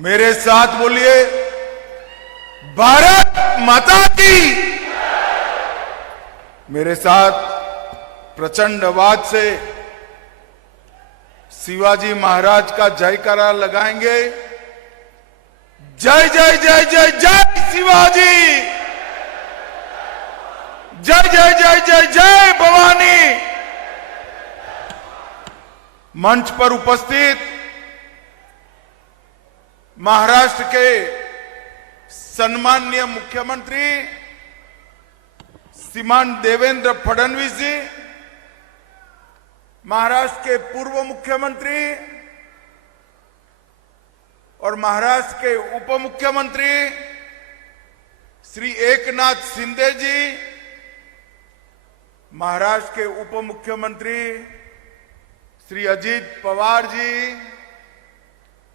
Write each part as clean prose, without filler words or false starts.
मेरे साथ बोलिए, भारत माता की। मेरे साथ प्रचंड आवाज से शिवाजी महाराज का जयकारा लगाएंगे। जय जय जय जय जय शिवाजी, जय जय जय जय जय भवानी। मंच पर उपस्थित महाराष्ट्र के सम्माननीय मुख्यमंत्री श्रीमान देवेंद्र फडणवीस जी, महाराष्ट्र के पूर्व मुख्यमंत्री और महाराष्ट्र के उप मुख्यमंत्री श्री एकनाथ शिंदे जी, महाराष्ट्र के उप मुख्यमंत्री श्री अजित पवार जी,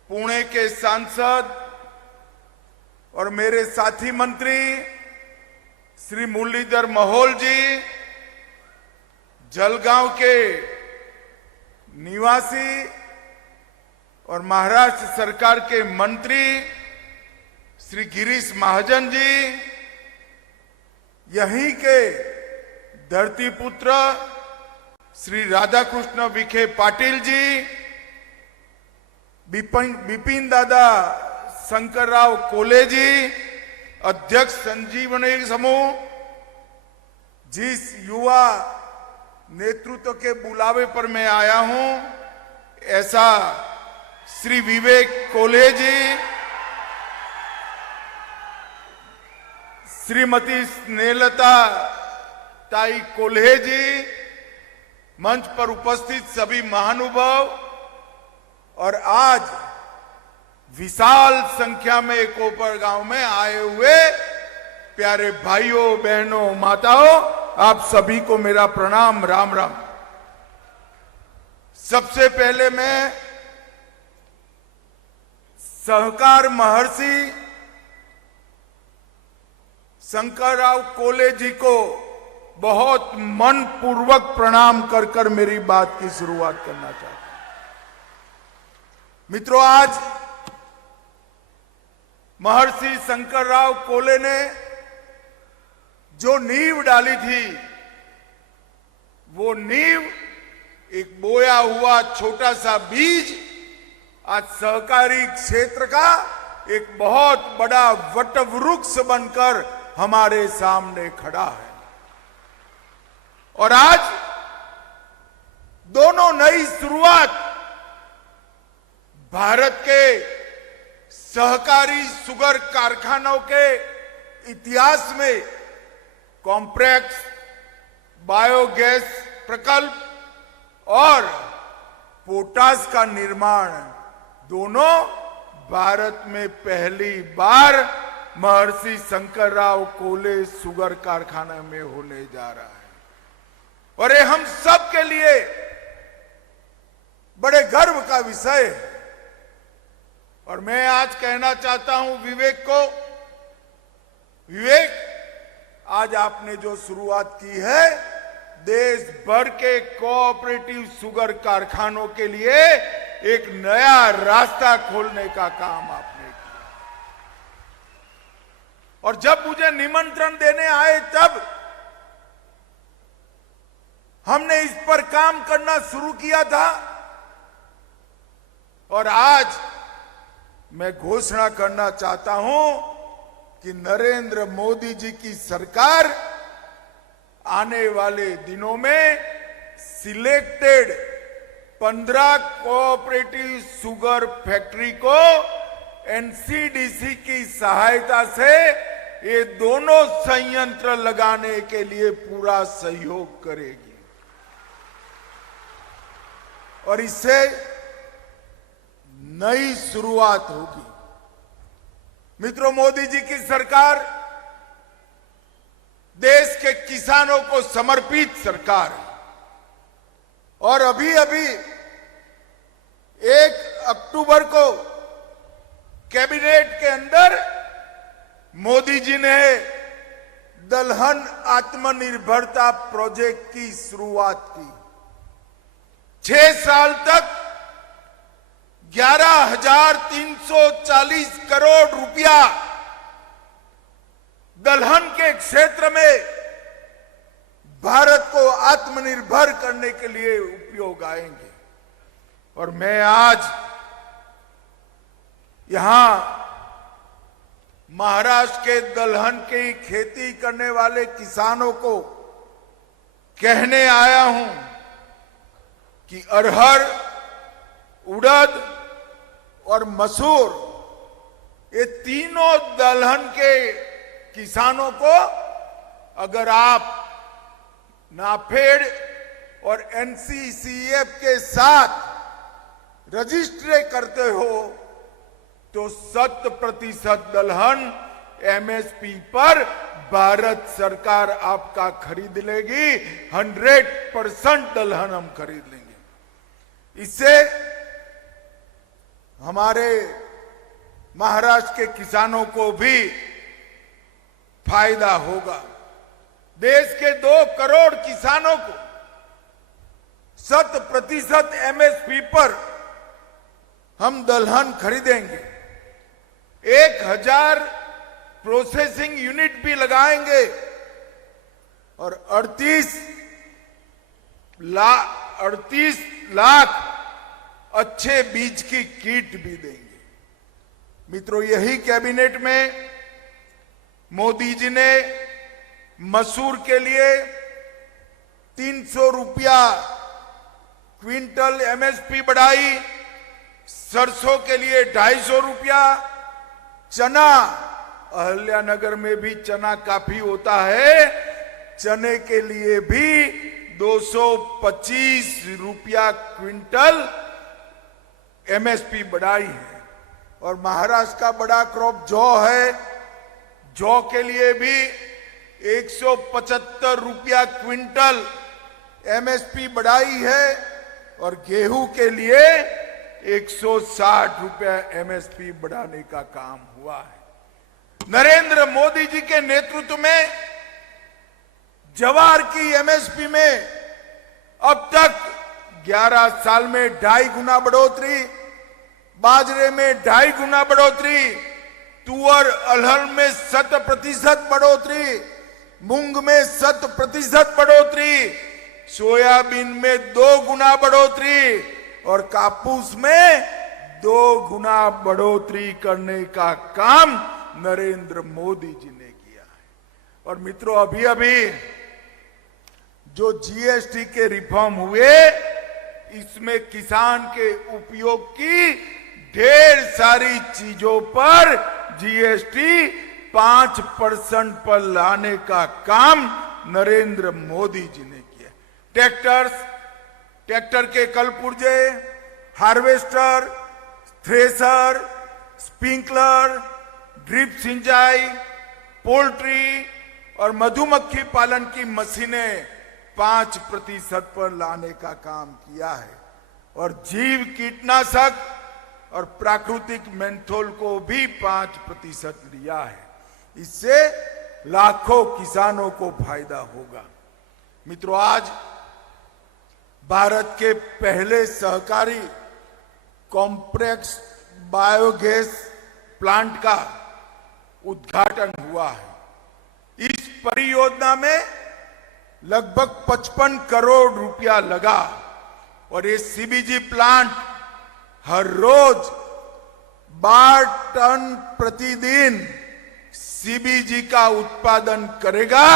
पुणे के सांसद और मेरे साथी मंत्री श्री मुरलीधर मोहोल जी, जलगांव के निवासी और महाराष्ट्र सरकार के मंत्री श्री गिरीश महाजन जी, यहीं के धरतीपुत्र श्री राधाकृष्ण विखे पाटिल जी, बिपिन दादा शंकरराव कोले जी, अध्यक्ष संजीवनी समूह, जिस युवा नेतृत्व के बुलावे पर मैं आया हूं, ऐसा श्री विवेक कोले जी, श्रीमती स्नेहलता ताई कोल्हे जी, मंच पर उपस्थित सभी महानुभाव और आज विशाल संख्या में कोपर गांव में आए हुए प्यारे भाइयों बहनों माताओं, आप सभी को मेरा प्रणाम, राम राम। सबसे पहले मैं सहकार महर्षि शंकरराव कोले जी को बहुत मन पूर्वक प्रणाम कर कर मेरी बात की शुरुआत करना चाहता हूं। मित्रों, आज महर्षि शंकरराव कोले ने जो नींव डाली थी, वो नींव एक बोया हुआ छोटा सा बीज आज सहकारी क्षेत्र का एक बहुत बड़ा वटवृक्ष बनकर हमारे सामने खड़ा है। और आज दोनों नई शुरुआत भारत के सहकारी शुगर कारखानों के इतिहास में कॉम्प्लेक्स बायोगैस प्रकल्प और पोटाश का निर्माण दोनों भारत में पहली बार महर्षि शंकरराव कोले शुगर कारखाना में होने जा रहा है। और ये हम सब के लिए बड़े गर्व का विषय है। और मैं आज कहना चाहता हूं विवेक को, विवेक, आज आपने जो शुरुआत की है, देश भर के कोऑपरेटिव शुगर कारखानों के लिए एक नया रास्ता खोलने का काम आपने किया। और जब मुझे निमंत्रण देने आए तब हमने इस पर काम करना शुरू किया था। और आज मैं घोषणा करना चाहता हूं कि नरेंद्र मोदी जी की सरकार आने वाले दिनों में सिलेक्टेड 15 कोऑपरेटिव शुगर फैक्ट्री को एनसीडीसी की सहायता से ये दोनों संयंत्र लगाने के लिए पूरा सहयोग करेगी। और इससे नई शुरुआत होगी। मित्रों, मोदी जी की सरकार देश के किसानों को समर्पित सरकार है। और अभी अभी 1 अक्टूबर को कैबिनेट के अंदर मोदी जी ने दलहन आत्मनिर्भरता प्रोजेक्ट की शुरुआत की। 6 साल तक 11,340 करोड़ रुपया दलहन के क्षेत्र में भारत को आत्मनिर्भर करने के लिए उपयोग आएंगे। और मैं आज यहां महाराष्ट्र के दलहन की खेती करने वाले किसानों को कहने आया हूं कि अरहर, उड़द और मसूर, ये तीनों दलहन के किसानों को अगर आप नाफेड और एनसीसीएफ के साथ रजिस्टर करते हो तो 100% दलहन एमएसपी पर भारत सरकार आपका खरीद लेगी। 100% दलहन हम खरीद लेंगे। इससे हमारे महाराष्ट्र के किसानों को भी फायदा होगा। देश के 2 करोड़ किसानों को 100% एमएसपी पर हम दलहन खरीदेंगे। 1000 प्रोसेसिंग यूनिट भी लगाएंगे और 38 लाख अच्छे बीज की किट भी देंगे। मित्रों, यही कैबिनेट में मोदी जी ने मसूर के लिए 300 रुपया क्विंटल एमएसपी बढ़ाई, सरसों के लिए 250 रुपया, चना, अहल्यानगर में भी चना काफी होता है, चने के लिए भी 225 रुपया क्विंटल एमएसपी बढ़ाई है। और महाराष्ट्र का बड़ा क्रॉप जौ है, जौ के लिए भी 175 रुपया क्विंटल एमएसपी बढ़ाई है और गेहूं के लिए 160 रुपया एमएसपी बढ़ाने का काम हुआ है। नरेंद्र मोदी जी के नेतृत्व में जवार की एमएसपी में अब तक 11 साल में 2.5 गुना बढ़ोतरी, बाजरे में 2.5 गुना बढ़ोतरी, तुअर अरहर में 100% बढ़ोतरी, मूंग में 100% बढ़ोतरी, सोयाबीन में 2 गुना बढ़ोतरी और कापूस में 2 गुना बढ़ोतरी करने का काम नरेंद्र मोदी जी ने किया है। और मित्रों, अभी जो जीएसटी के रिफॉर्म हुए, इसमें किसान के उपयोग की ढेर सारी चीजों पर जीएसटी 5% पर लाने का काम नरेंद्र मोदी जी ने किया। ट्रैक्टर के कलपुर्जे, हार्वेस्टर, थ्रेसर, स्प्रिंकलर, ड्रिप सिंचाई, पोल्ट्री और मधुमक्खी पालन की मशीनें 5% पर लाने का काम किया है। और जीव कीटनाशक और प्राकृतिक मेंथोल को भी 5% लिया है। इससे लाखों किसानों को फायदा होगा। मित्रों, आज भारत के पहले सहकारी कॉम्प्लेक्स बायोगैस प्लांट का उद्घाटन हुआ है। इस परियोजना में लगभग 55 करोड़ रुपया लगा और ये सीबीजी प्लांट हर रोज 12 टन प्रतिदिन सीबीजी का उत्पादन करेगा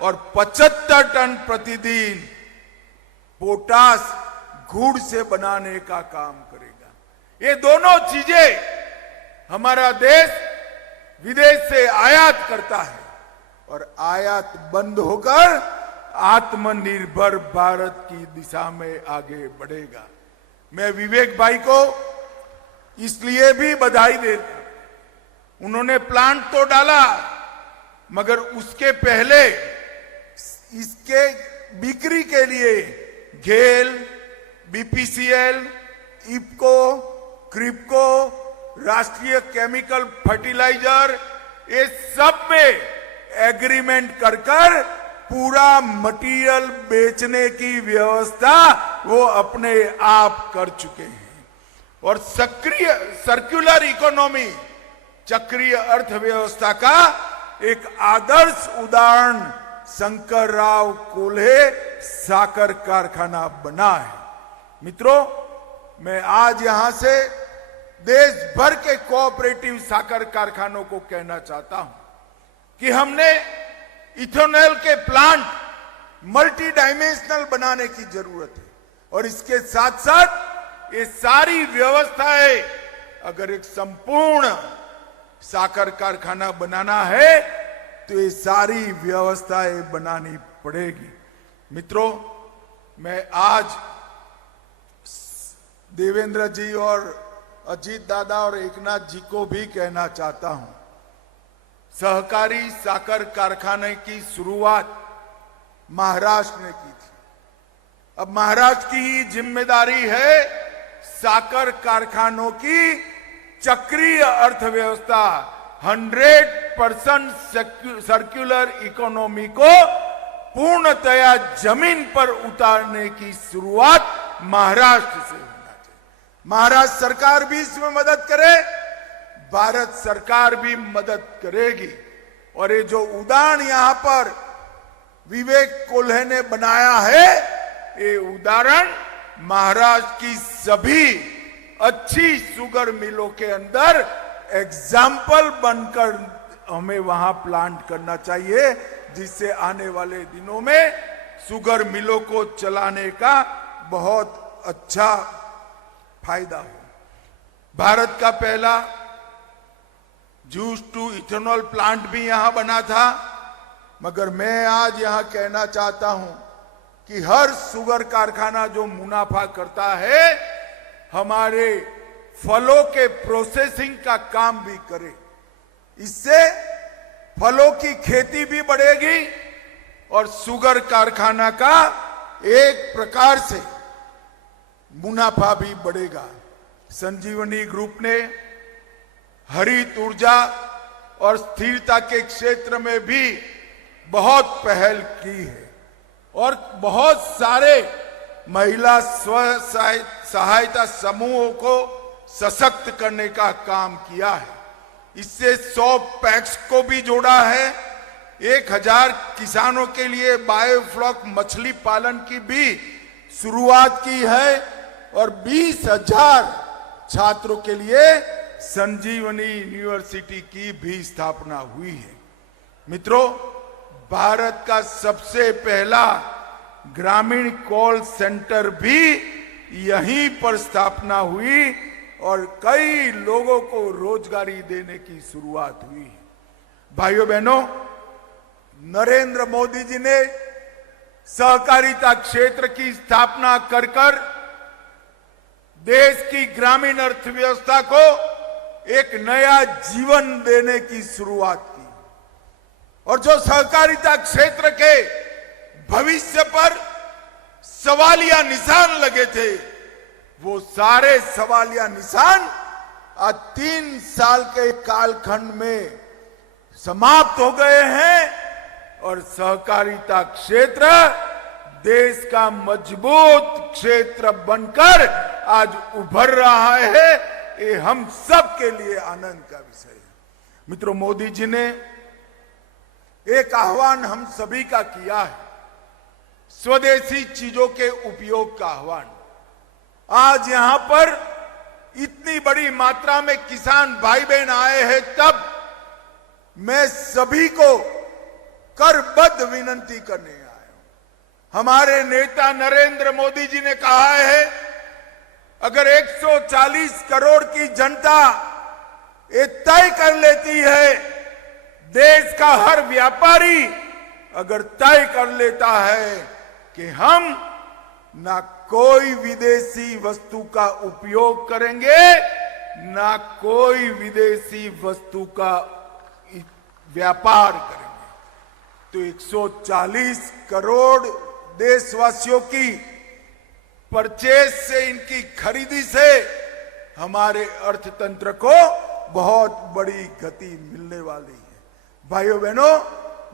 और 75 टन प्रतिदिन पोटास गुड़ से बनाने का काम करेगा। ये दोनों चीजें हमारा देश विदेश से आयात करता है और आयात बंद होकर आत्मनिर्भर भारत की दिशा में आगे बढ़ेगा। मैं विवेक भाई को इसलिए भी बधाई देता हूं, उन्होंने प्लांट तो डाला मगर उसके पहले इसके बिक्री के लिए गेल, बीपीसीएल, इफको, क्रिप्को, राष्ट्रीय केमिकल फर्टिलाइजर, ये सब में एग्रीमेंट कर पूरा मटेरियल बेचने की व्यवस्था वो अपने आप कर चुके हैं। और सक्रिय सर्कुलर इकोनॉमी, चक्रीय अर्थव्यवस्था का एक आदर्श उदाहरण शंकरराव कोल्हे साकर कारखाना बना है। मित्रों, मैं आज यहां से देश भर के कोऑपरेटिव साकर कारखानों को कहना चाहता हूं कि हमने इथेनॉल के प्लांट मल्टी डायमेंशनल बनाने की जरूरत है और इसके साथ साथ ये सारी व्यवस्थाएं, अगर एक संपूर्ण साकर कारखाना बनाना है तो ये सारी व्यवस्थाएं बनानी पड़ेगी। मित्रों, मैं आज देवेंद्र जी और अजीत दादा और एकनाथ जी को भी कहना चाहता हूं, सहकारी साकर कारखाने की शुरुआत महाराष्ट्र ने की थी। अब महाराष्ट्र की ही जिम्मेदारी है साकर कारखानों की चक्रीय अर्थव्यवस्था 100% सर्कुलर इकोनॉमी को पूर्णतया जमीन पर उतारने की शुरुआत महाराष्ट्र से होना चाहिए। महाराष्ट्र सरकार भी इसमें मदद करे, भारत सरकार भी मदद करेगी। और ये जो उदाहरण यहां पर विवेक कोल्हे ने बनाया है, ये उदाहरण महाराष्ट्र की सभी अच्छी शुगर मिलों के अंदर एग्जाम्पल बनकर हमें वहां प्लांट करना चाहिए, जिससे आने वाले दिनों में शुगर मिलों को चलाने का बहुत अच्छा फायदा हो। भारत का पहला जूस टू इथेनॉल प्लांट भी यहां बना था, मगर मैं आज यहां कहना चाहता हूं कि हर शुगर कारखाना जो मुनाफा करता है, हमारे फलों के प्रोसेसिंग का काम भी करे। इससे फलों की खेती भी बढ़ेगी और शुगर कारखाना का एक प्रकार से मुनाफा भी बढ़ेगा। संजीवनी ग्रुप ने हरित ऊर्जा और स्थिरता के क्षेत्र में भी बहुत पहल की है और बहुत सारे महिला स्व सहायता समूहों को सशक्त करने का काम किया है। इससे 100 पैक्स को भी जोड़ा है, 1000 किसानों के लिए बायोफ्लॉक मछली पालन की भी शुरुआत की है और 20,000 छात्रों के लिए संजीवनी यूनिवर्सिटी की भी स्थापना हुई है। मित्रों, भारत का सबसे पहला ग्रामीण कॉल सेंटर भी यहीं पर स्थापना हुई और कई लोगों को रोजगारी देने की शुरुआत हुई है। भाइयों बहनों, नरेंद्र मोदी जी ने सहकारिता क्षेत्र की स्थापना कर देश की ग्रामीण अर्थव्यवस्था को एक नया जीवन देने की शुरुआत की और जो सहकारिता क्षेत्र के भविष्य पर सवालिया निशान लगे थे, वो सारे सवालिया निशान आज 3 साल के कालखंड में समाप्त हो गए हैं और सहकारिता क्षेत्र देश का मजबूत क्षेत्र बनकर आज उभर रहा है। ये हम सब के लिए आनंद का विषय है। मित्रों, मोदी जी ने एक आह्वान हम सभी का किया है, स्वदेशी चीजों के उपयोग का आह्वान। आज यहां पर इतनी बड़ी मात्रा में किसान भाई बहन आए हैं, तब मैं सभी को करबद्ध विनंती करने आया हूं। हमारे नेता नरेंद्र मोदी जी ने कहा है, अगर 140 करोड़ की जनता ये तय कर लेती है, देश का हर व्यापारी अगर तय कर लेता है कि हम ना कोई विदेशी वस्तु का उपयोग करेंगे, ना कोई विदेशी वस्तु का व्यापार करेंगे, तो 140 करोड़ देशवासियों की परचेज से, इनकी खरीदी से हमारे अर्थतंत्र को बहुत बड़ी गति मिलने वाली है। भाइयों बहनों,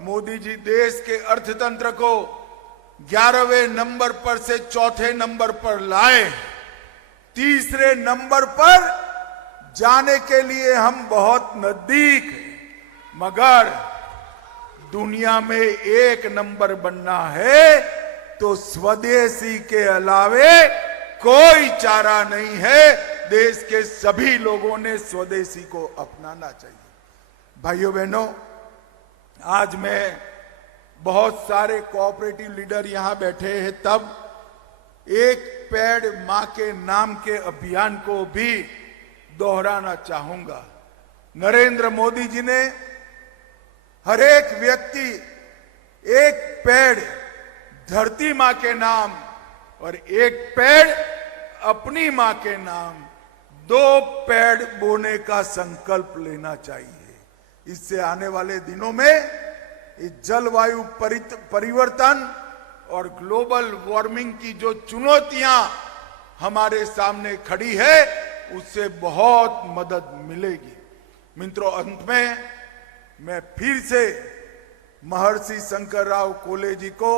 मोदी जी देश के अर्थतंत्र को 11वें नंबर पर से 4थे नंबर पर लाए, तीसरे नंबर पर जाने के लिए हम बहुत नजदीक हैं, मगर दुनिया में एक नंबर बनना है तो स्वदेशी के अलावे कोई चारा नहीं है। देश के सभी लोगों ने स्वदेशी को अपनाना चाहिए। भाइयों बहनों, आज मैं बहुत सारे कोऑपरेटिव लीडर यहां बैठे हैं, तब एक पेड़ मां के नाम के अभियान को भी दोहराना चाहूंगा। नरेंद्र मोदी जी ने हर एक व्यक्ति एक पेड़ धरती मां के नाम और एक पेड़ अपनी मां के नाम, 2 पेड़ बोने का संकल्प लेना चाहिए। इससे आने वाले दिनों में इस जलवायु परिवर्तन और ग्लोबल वार्मिंग की जो चुनौतियां हमारे सामने खड़ी है, उससे बहुत मदद मिलेगी। मित्रों, अंत में मैं फिर से महर्षि शंकरराव कोल्हे जी को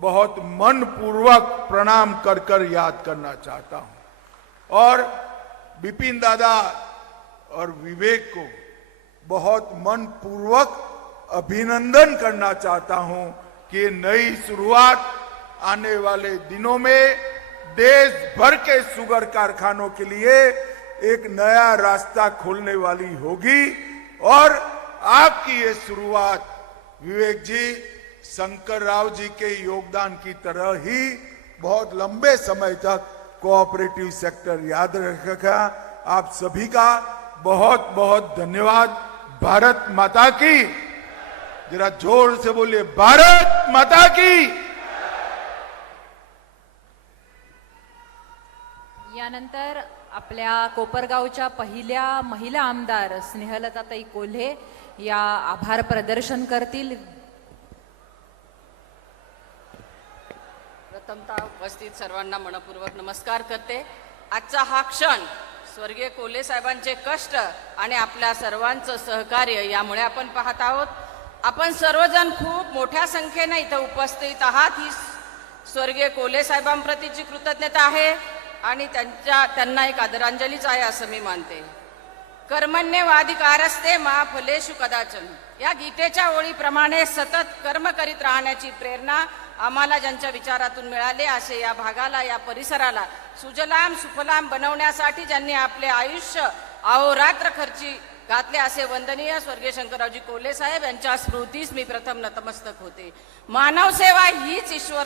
बहुत मनपूर्वक प्रणाम कर कर याद करना चाहता हूं और विपिन दादा और विवेक को बहुत मनपूर्वक अभिनंदन करना चाहता हूं कि नई शुरुआत आने वाले दिनों में देश भर के शुगर कारखानों के लिए एक नया रास्ता खोलने वाली होगी। और आपकी ये शुरुआत विवेक जी, शंकर राव जी के योगदान की तरह ही बहुत लंबे समय तक कोऑपरेटिव सेक्टर याद रखेगा। आप सभी का बहुत बहुत धन्यवाद। भारत माता की, जरा जोर से बोलिए, भारत माता की। यानंतर आपल्या कोपरगावच्या पहिल्या महिला आमदार स्नेहलताताई कोल्हे या आभार प्रदर्शन करतील। प्रथमतः उपस्थित सर्वांना मनपूर्वक नमस्कार करते। आजचा हा क्षण स्वर्गीय कोल्हे साहेबांचे कष्ट आणि आपल्या सर्वांचं सहकार्य यामुळे आपण पाहत आहोत। आपण सर्वजण खूप मोठ्या संख्येने इथे उपस्थित आहात। ही स्वर्गीय कोल्हे साहेबांप्रतीची कृतज्ञता आहे आणि त्यांना एक आदरांजलीच आहे असं मी मानते। कर्मण्येवाधिकारस्ते मा फलेषु कदाचन, या गीतेच्या ओळीप्रमाणे सतत कर्म करीत राहण्याची प्रेरणा आम्हाला ज्यांच्या विचारातून मिळाले, असे या भागाला, या परिसराला सुजलाम सुफलाम बनवण्यासाठी ज्यांनी आपले आयुष्य अहोरात्र खर्ची घातले, असे वंदनीय स्वर्गीय शंकररावजी कोल्हे साहेब यांच्या स्मृतीस मी प्रथम नतमस्तक होते। मानव सेवा हीच ईश्वर